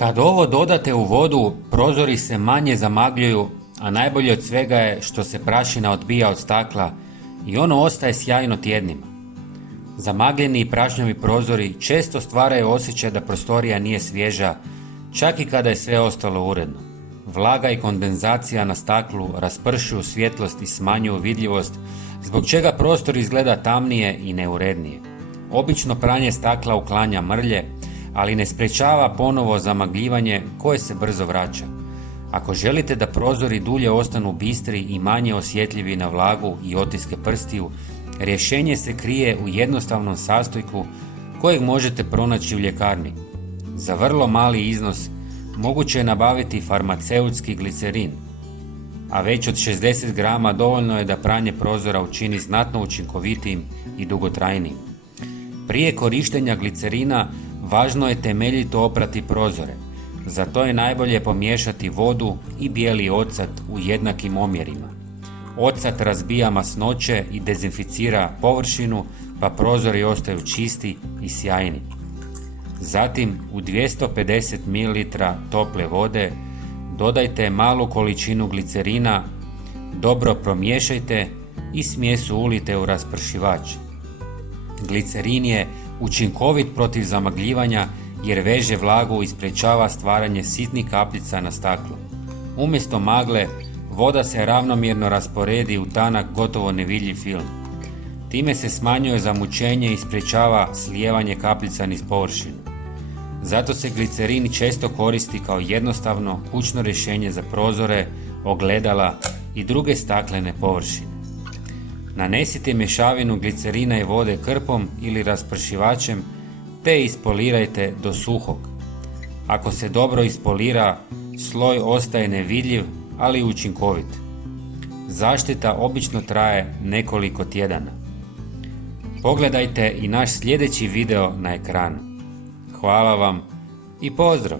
Kad ovo dodate u vodu, prozori se manje zamagljuju, a najbolje od svega je što se prašina odbija od stakla i ono ostaje sjajno tjednima. Zamagljeni i prašnjavi prozori često stvaraju osjećaj da prostorija nije svježa, čak i kada je sve ostalo uredno. Vlaga i kondenzacija na staklu raspršuju svjetlost i smanjuju vidljivost, zbog čega prostor izgleda tamnije i neurednije. Obično pranje stakla uklanja mrlje, ali ne sprečava ponovo zamagljivanje koje se brzo vraća. Ako želite da prozori dulje ostanu bistri i manje osjetljivi na vlagu i otiske prstiju, rješenje se krije u jednostavnom sastojku kojeg možete pronaći u ljekarni. Za vrlo mali iznos moguće je nabaviti farmaceutski glicerin, a već od 60 grama dovoljno je da pranje prozora učini znatno učinkovitijim i dugotrajnijim. Prije korištenja glicerina važno je temeljito oprati prozore. Za to je najbolje pomiješati vodu i bijeli ocat u jednakim omjerima. Ocat razbija masnoće i dezinficira površinu, pa prozori ostaju čisti i sjajni. Zatim u 250 ml tople vode dodajte malu količinu glicerina, dobro promiješajte i smjesu ulite u raspršivač. Glicerin je učinkovit protiv zamagljivanja jer veže vlagu i sprečava stvaranje sitnih kapljica na staklu. Umjesto magle, voda se ravnomjerno rasporedi u tanak, gotovo nevidljiv film. Time se smanjuje zamućenje i sprečava slijevanje kapljica niz površinu. Zato se glicerin često koristi kao jednostavno kućno rješenje za prozore, ogledala i druge staklene površine. Nanesite mješavinu glicerina i vode krpom ili raspršivačem te ispolirajte do suhog. Ako se dobro ispolira, sloj ostaje nevidljiv, ali učinkovit. Zaštita obično traje nekoliko tjedana. Pogledajte i naš sljedeći video na ekranu. Hvala vam i pozdrav!